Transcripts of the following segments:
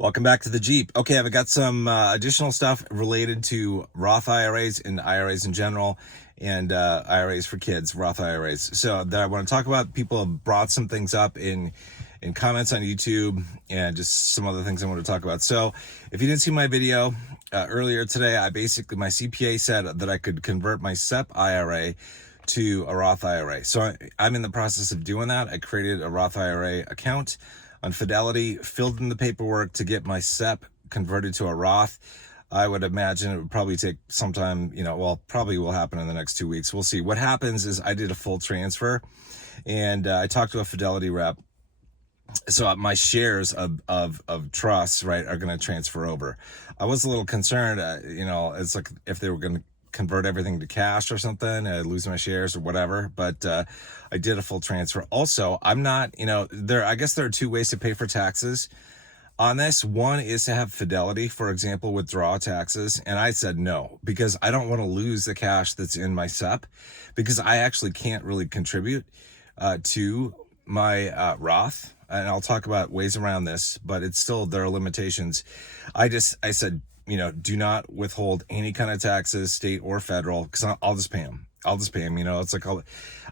Welcome back to the Jeep. Okay, I've got some additional stuff related to Roth IRAs and IRAs in general, and IRAs for kids, Roth IRAs. So that I want to talk about. People have brought some things up in comments on YouTube, and just some other things I want to talk about. So if you didn't see my video earlier today, my CPA said that I could convert my SEP IRA to a Roth IRA. So I'm in the process of doing that. I created a Roth IRA account on Fidelity, filled in the paperwork to get my SEP converted to a Roth. I would imagine it would probably take some time, probably will happen in the next 2 weeks. We'll see. What happens is I did a full transfer, and I talked to a Fidelity rep. So my shares of trusts, right, are going to transfer over. I was a little concerned, it's like if they were going to convert everything to cash or something, I'd lose my shares or whatever. But I did a full transfer. Also, I'm not, I guess there are two ways to pay for taxes on this. One is to have Fidelity, for example, withdraw taxes. And I said no, because I don't want to lose the cash that's in my SEP, because I actually can't really contribute to my Roth. And I'll talk about ways around this, but it's still, there are limitations. I said, do not withhold any kind of taxes, state or federal, because I'll just pay them. It's like,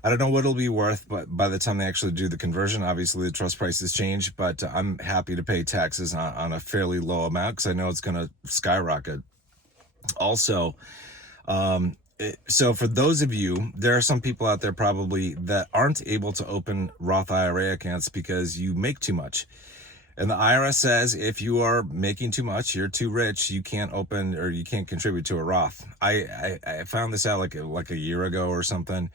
I don't know what it'll be worth, but by the time they actually do the conversion, obviously the trust prices change, but I'm happy to pay taxes on a fairly low amount, because I know it's going to skyrocket. Also, so for those of you, there are some people out there probably that aren't able to open Roth IRA accounts because you make too much. And the IRS says if you are making too much, you're too rich, you can't open or you can't contribute to a Roth. I found this out like a year ago or something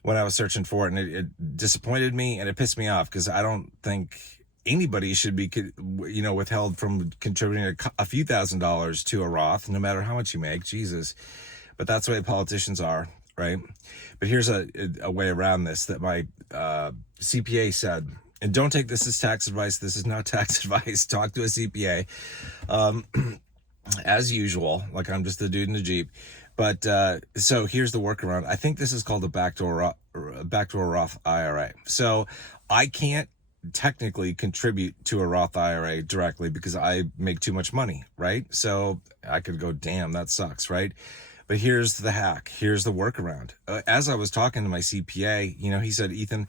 when I was searching for it, and it disappointed me and it pissed me off, because I don't think anybody should be, withheld from contributing a few $1,000s to a Roth, no matter how much you make. Jesus. But that's the way politicians are, right? But here's a way around this that my CPA said, and don't take this as tax advice. This is not tax advice. Talk to a CPA. As usual, like I'm just the dude in the Jeep. But so here's the workaround. I think this is called a backdoor Roth IRA. So I can't technically contribute to a Roth IRA directly because I make too much money, right? So I could go, damn, that sucks, right? But here's the hack. Here's the workaround. As I was talking to my CPA, he said, Ethan,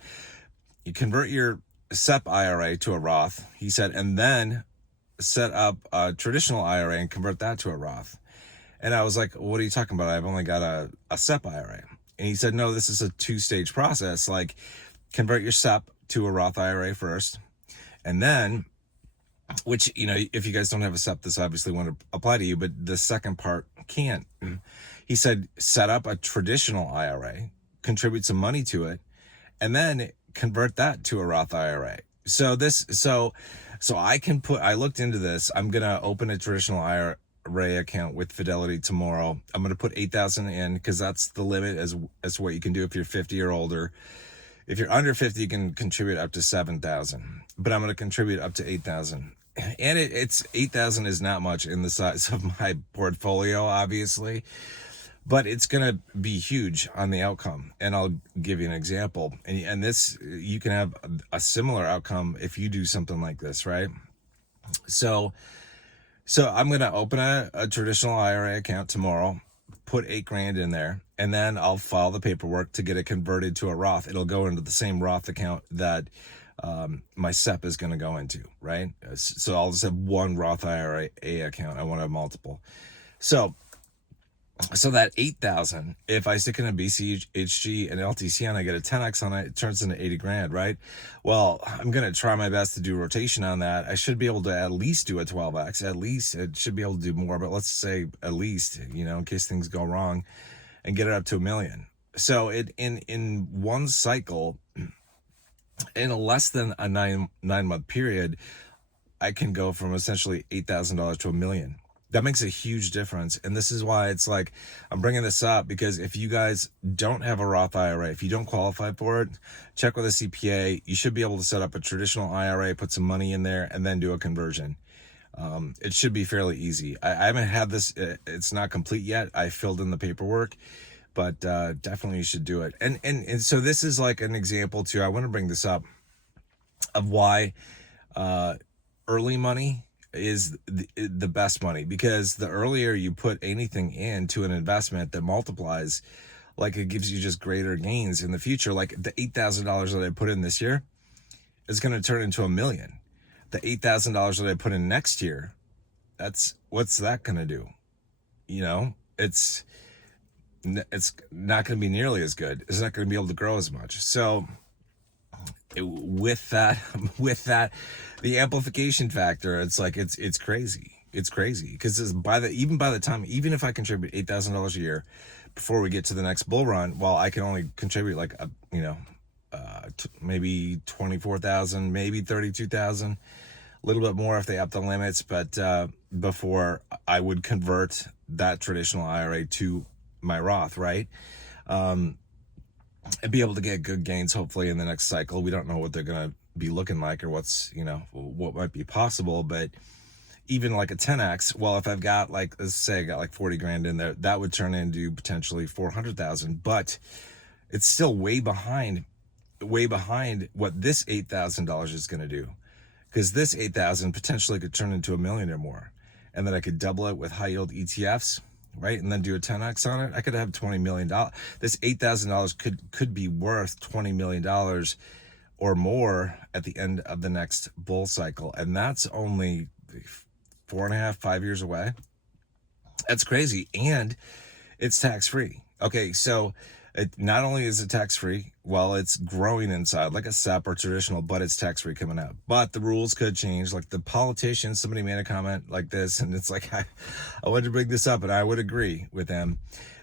you convert your SEP IRA to a Roth. He said, and then set up a traditional IRA and convert that to a Roth. And I was like, what are you talking about? I've only got a SEP IRA. And he said, no, this is a two-stage process. Like, convert your SEP to a Roth IRA first. And then, which, if you guys don't have a SEP, this obviously won't apply to you, but the second part can't. He said, set up a traditional IRA, contribute some money to it, and then convert that to a Roth IRA. So I looked into this. I'm going to open a traditional IRA account with Fidelity tomorrow. I'm going to put 8,000 in, because that's the limit as to what you can do if you're 50 or older. If you're under 50, you can contribute up to 7,000, but I'm going to contribute up to 8,000. And it's 8,000 is not much in the size of my portfolio, obviously, but it's going to be huge on the outcome. And I'll give you an example. And this, you can have a similar outcome if you do something like this, right? So I'm going to open a traditional IRA account tomorrow, put $8,000 in there, and then I'll file the paperwork to get it converted to a Roth. It'll go into the same Roth account that my SEP is going to go into, right? So I'll just have one Roth IRA account. I want to have multiple. So that 8,000, if I stick in a BCHG and LTC and I get a 10X on it, it turns into 80 grand, right? Well, I'm going to try my best to do rotation on that. I should be able to at least do a 12X. At least it should be able to do more, but let's say at least, in case things go wrong, and get it up to $1 million. So in one cycle, in less than a nine month period, I can go from essentially $8,000 to $1 million. That makes a huge difference. And this is why it's like, I'm bringing this up, because if you guys don't have a Roth IRA, if you don't qualify for it, check with a CPA. You should be able to set up a traditional IRA, put some money in there, and then do a conversion. It should be fairly easy. I haven't had this, it's not complete yet. I filled in the paperwork, but definitely you should do it. And so this is like an example too. I want to bring this up of why early money is the best money, because the earlier you put anything into an investment that multiplies, like it gives you just greater gains in the future. Like the $8,000 that I put in this year is going to turn into $1 million. The $8,000 that I put in next year, what's that going to do? It's not going to be nearly as good. It's not going to be able to grow as much. So with that, the amplification factor, it's like, it's crazy. It's crazy because even if I contribute $8,000 a year before we get to the next bull run, well, I can only contribute like maybe 24,000, maybe 32,000, a little bit more if they up the limits. But before I would convert that traditional IRA to my Roth, right? And be able to get good gains hopefully in the next cycle. We don't know what they're going to be looking like or what might be possible, but even like a 10x, well, if I've got like, let's say I got like 40 grand in there, that would turn into potentially 400,000, but it's still way behind what this $8,000 is going to do, because this 8,000 potentially could turn into $1 million or more, and then I could double it with high yield ETFs, right? And then do a 10x on it. I could have $20 million. This $8,000 could be worth $20 million or more at the end of the next bull cycle. And that's only 4.5, 5 years away. That's crazy. And it's tax-free. Okay, so not only is it tax-free, well, it's growing inside like a SEP or traditional, but it's tax-free coming out. But the rules could change. Like the politicians, somebody made a comment like this, and it's like, I wanted to bring this up, and I would agree with them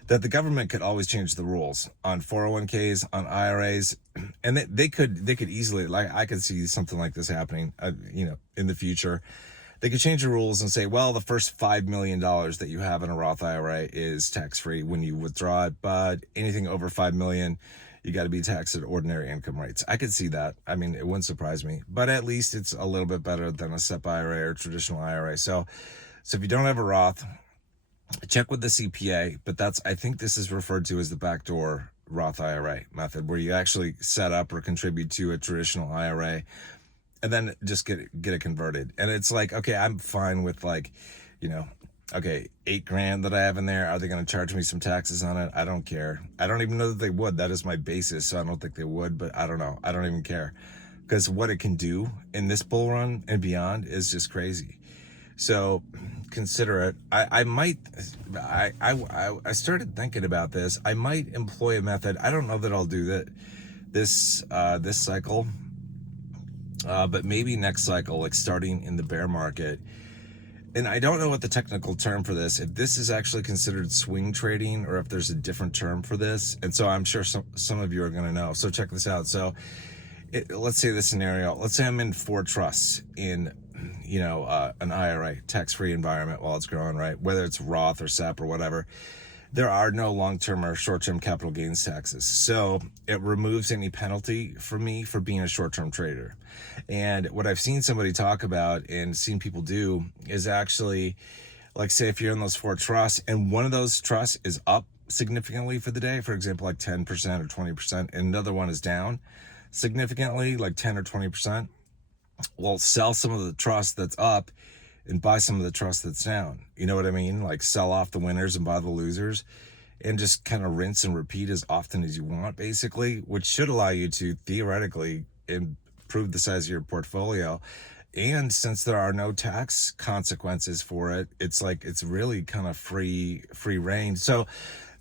that the government could always change the rules on 401ks, on IRAs, and they could easily, like I could see something like this happening, in the future. They could change the rules and say, well, the first $5 million that you have in a Roth IRA is tax-free when you withdraw it, but anything over $5 million, you got to be taxed at ordinary income rates. I could see that. I mean, it wouldn't surprise me, but at least it's a little bit better than a SEP IRA or traditional IRA. So if you don't have a Roth, check with the CPA, but I think this is referred to as the backdoor Roth IRA method, where you actually set up or contribute to a traditional IRA and then just get it converted. And it's like, okay, I'm fine with like, okay, $8,000 that I have in there. Are they going to charge me some taxes on it? I don't care. I don't even know that they would. That is my basis. So I don't think they would, but I don't know. I don't even care, because what it can do in this bull run and beyond is just crazy. So consider it. I started thinking about this. I might employ a method. I don't know that I'll do that this cycle. But maybe next cycle, like starting in the bear market. And I don't know what the technical term for this, if this is actually considered swing trading or if there's a different term for this. And so I'm sure some of you are going to know. So check this out. So let's say the scenario, let's say I'm in 4 trusts in, an IRA, tax-free environment while it's growing, right? Whether it's Roth or SEP or whatever. There are no long-term or short-term capital gains taxes. So it removes any penalty for me for being a short-term trader. And what I've seen somebody talk about and seen people do is actually, like, say if you're in those 4 trusts and one of those trusts is up significantly for the day, for example, like 10% or 20%, and another one is down significantly, like 10 or 20%, well, sell some of the trust that's up and buy some of the trust that's down. You know what I mean? Like sell off the winners and buy the losers, and just kind of rinse and repeat as often as you want, basically, which should allow you to theoretically improve the size of your portfolio. And since there are no tax consequences for it, it's like, it's really kind of free reign. So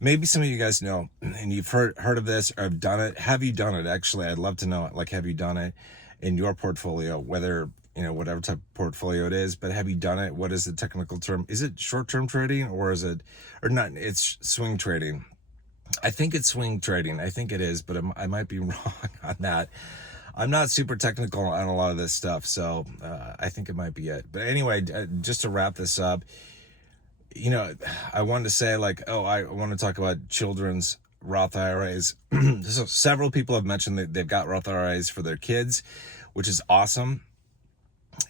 maybe some of you guys know, and you've heard of this or have done it. Have you done it? Actually, I'd love to know it. Like, have you done it in your portfolio, whether whatever type of portfolio it is, but have you done it? What is the technical term? Is it short-term trading or not? It's swing trading. I think it's swing trading. I think it is, but I might be wrong on that. I'm not super technical on a lot of this stuff, so I think it might be it. But anyway, just to wrap this up, I wanted to say, like, I want to talk about children's Roth IRAs. So several people have mentioned that they've got Roth IRAs for their kids, which is awesome.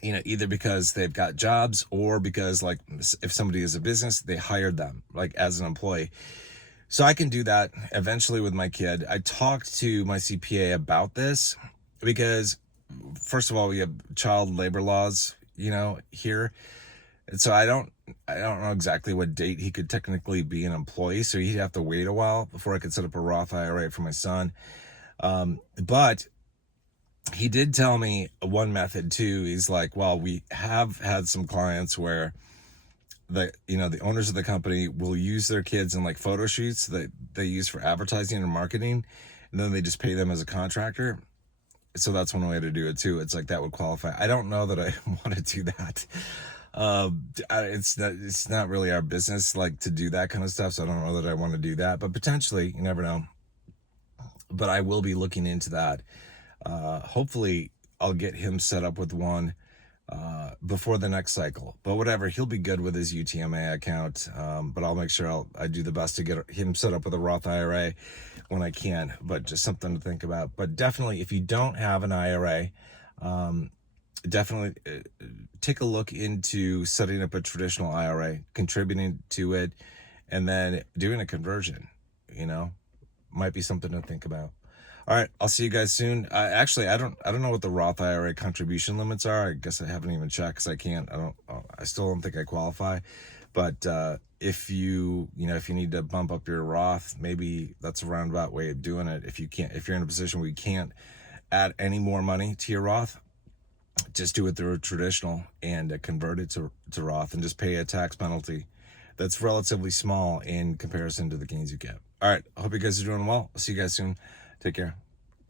Either because they've got jobs or because, like, if somebody is a business, they hired them, like, as an employee. So I can do that eventually with my kid. I talked to my CPA about this because, first of all, we have child labor laws, here. And so I don't know exactly what date he could technically be an employee. So he'd have to wait a while before I could set up a Roth IRA for my son. But he did tell me one method too. He's like, well, we have had some clients where the owners of the company will use their kids in like photo shoots that they use for advertising and marketing, and then they just pay them as a contractor. So that's one way to do it too. It's like that would qualify. I don't know that I want to do that. It's not really our business like to do that kind of stuff. So I don't know that I want to do that, but potentially, you never know. But I will be looking into that. Hopefully I'll get him set up with one before the next cycle, but whatever, he'll be good with his UTMA account. But I'll make sure I do the best to get him set up with a Roth IRA when I can, but just something to think about. But definitely, if you don't have an IRA, definitely take a look into setting up a traditional IRA, contributing to it, and then doing a conversion, might be something to think about. All right, I'll see you guys soon. Actually, I don't know what the Roth IRA contribution limits are. I guess I haven't even checked because I still don't think I qualify. But if you need to bump up your Roth, maybe that's a roundabout way of doing it. If you're in a position where you can't add any more money to your Roth, just do it through a traditional and convert it to Roth and just pay a tax penalty that's relatively small in comparison to the gains you get. All right, I hope you guys are doing well. I'll see you guys soon. Take care.